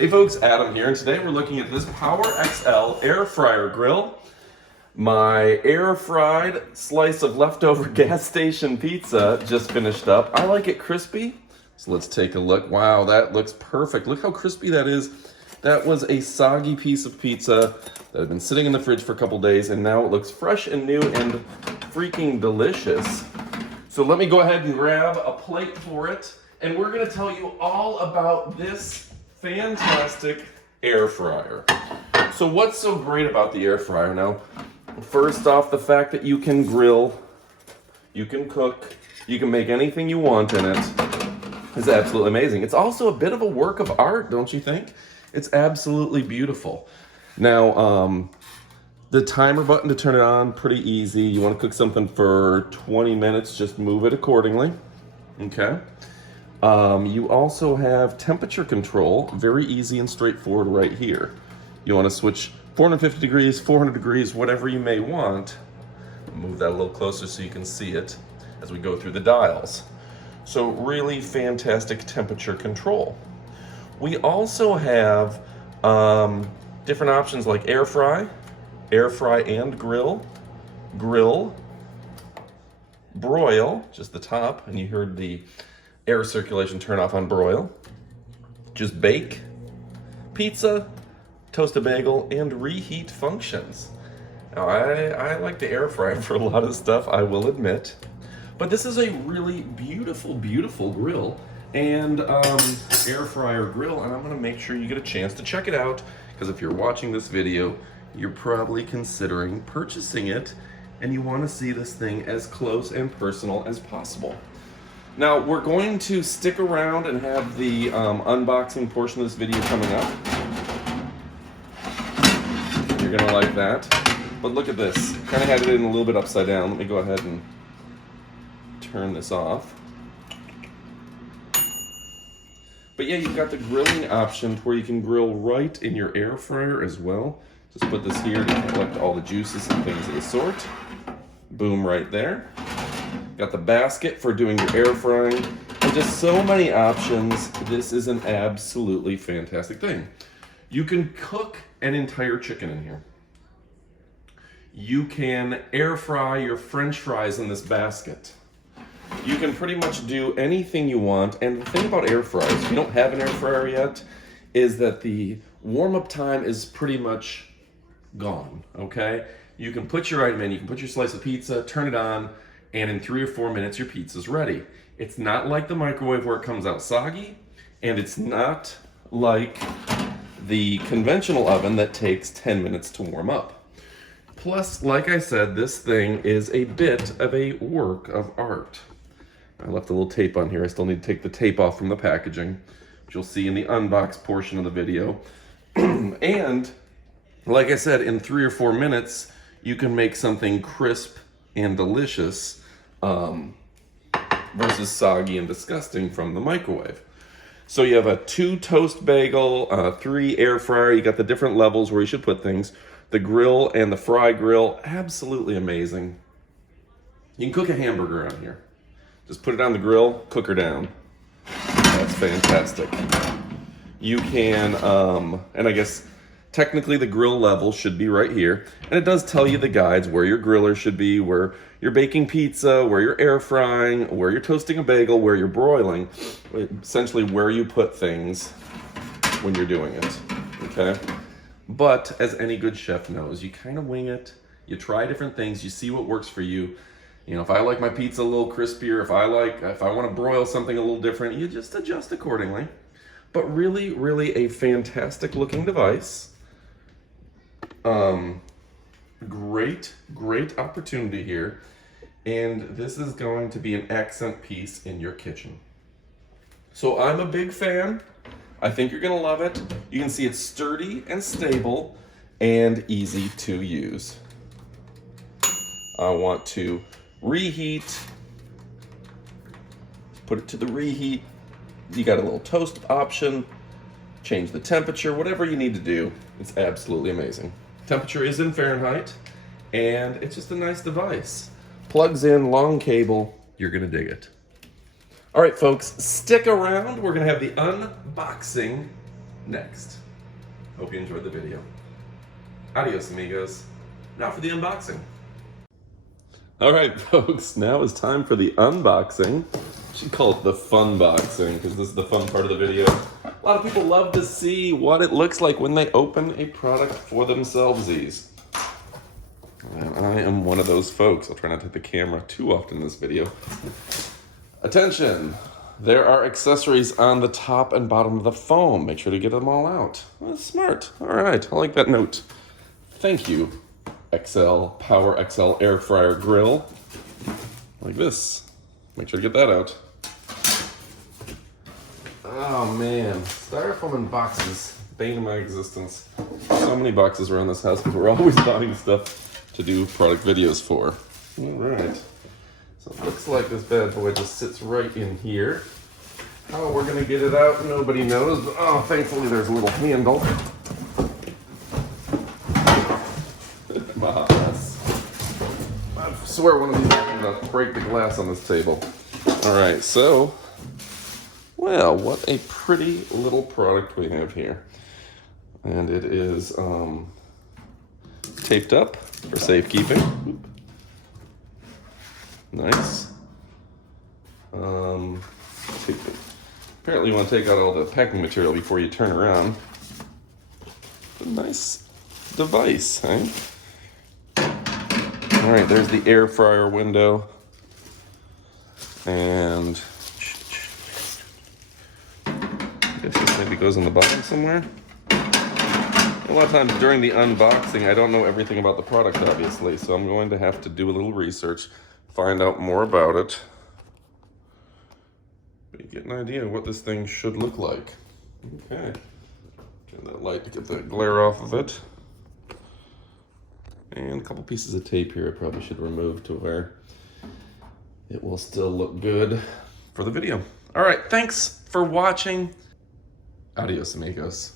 Hey folks, Adam here, and today we're looking at this Power XL air fryer grill. My air fried slice of leftover gas station pizza just finished up. I like it crispy, so let's take a look. Wow, that looks perfect. Look how crispy that is. That was a soggy piece of pizza that had been sitting in the fridge for a couple days, and now it looks fresh and new and freaking delicious. So let me go ahead and grab a plate for it, and we're gonna tell you all about this fantastic air fryer. So what's so great about the air fryer? Now, first off, the fact that you can grill, you can cook, you can make anything you want in it is absolutely amazing. It's also a bit of a work of art, don't you think? It's absolutely beautiful. Now, the timer button to turn it on, pretty easy. You want to cook something for 20 minutes, just move it accordingly, okay? You also have temperature control, very easy and straightforward right here. You want to switch 450 degrees, 400 degrees, whatever you may want. Move that a little closer so you can see it as we go through the dials. So really fantastic temperature control. We also have different options like air fry and grill, broil, just the top, and you heard the air circulation turn off on broil. Just bake, pizza, toast a bagel, and reheat functions. Now, I like the air fryer for a lot of stuff, I will admit. But this is a really beautiful, beautiful grill and air fryer grill, and I'm gonna make sure you get a chance to check it out, because if you're watching this video, you're probably considering purchasing it, and you wanna see this thing as close and personal as possible. Now, we're going to stick around and have the unboxing portion of this video coming up. You're gonna like that. But look at this. Kind of had it in a little bit upside down. Let me go ahead and turn this off. But yeah, you've got the grilling option where you can grill right in your air fryer as well. Just put this here to collect all the juices and things of the sort. Boom, right there. Got the basket for doing your air frying, and just so many options. This is an absolutely fantastic thing. You can cook an entire chicken in here. You can air fry your French fries in this basket. You can pretty much do anything you want, and the thing about air fryers, if you don't have an air fryer yet, is that the warm-up time is pretty much gone, okay? You can put your item in, you can put your slice of pizza, turn it on, and in 3 or 4 minutes, your pizza's ready. It's not like the microwave where it comes out soggy, and it's not like the conventional oven that takes 10 minutes to warm up. Plus, like I said, this thing is a bit of a work of art. I left a little tape on here. I still need to take the tape off from the packaging, which you'll see in the unbox portion of the video. And, like I said, in 3 or 4 minutes, you can make something crisp and delicious versus soggy and disgusting from the microwave. So you have a 2 toast bagel, 3 air fryer. You got the different levels where you should put things. The grill and the fry grill, absolutely amazing. You can cook a hamburger on here. Just put it on the grill, cook her down. That's fantastic. You can, and I guess technically the grill level should be right here. And it does tell you the guides where your griller should be, where you're baking pizza, where you're air frying, where you're toasting a bagel, where you're broiling. Essentially where you put things when you're doing it, okay? But as any good chef knows, you kind of wing it. You try different things, you see what works for you. You know, if I like my pizza a little crispier, if I want to broil something a little different, you just adjust accordingly. But really, really a fantastic looking device. Great opportunity here. And this is going to be an accent piece in your kitchen. So I'm a big fan. I think you're gonna love it. You can see it's sturdy and stable and easy to use. I want to reheat. Put it to the reheat. You got a little toast option. Change the temperature, whatever you need to do. It's absolutely amazing. Temperature is in Fahrenheit, and it's just a nice device. Plugs in, long cable, you're gonna dig it. All right, folks, stick around. We're gonna have the unboxing next. Hope you enjoyed the video. Adios, amigos. Now for the unboxing. All right, folks, now is time for the unboxing. I should call it the fun boxing because this is the fun part of the video. A lot of people love to see what it looks like when they open a product for themselvesies. And I am one of those folks. I'll try not to hit the camera too often in this video. Attention! There are accessories on the top and bottom of the foam. Make sure to get them all out. Well, that's smart. All right, I like that note. Thank you, Power XL Air Fryer Grill. Like this. Make sure to get that out. Oh man, styrofoam in boxes. Bane of my existence. So many boxes around this house because we're always buying stuff to do product videos for. All right. So it looks like this bad boy just sits right in here. How we're gonna get it out, nobody knows, but oh, thankfully there's a little handle. I swear one of these is gonna break the glass on this table. All right, so, well, what a pretty little product we have here. And it is taped up for safekeeping. Oop. Nice. Apparently you want to take out all the packing material before you turn around. A nice device, eh? All right, there's the air fryer window. And I guess this maybe goes on the bottom somewhere. A lot of times during the unboxing, I don't know everything about the product, obviously, so I'm going to have to do a little research, find out more about it. But you get an idea of what this thing should look like. Okay. Turn that light to get the glare off of it. And a couple pieces of tape here I probably should remove to where it will still look good for the video. All right, thanks for watching. Adios, amigos.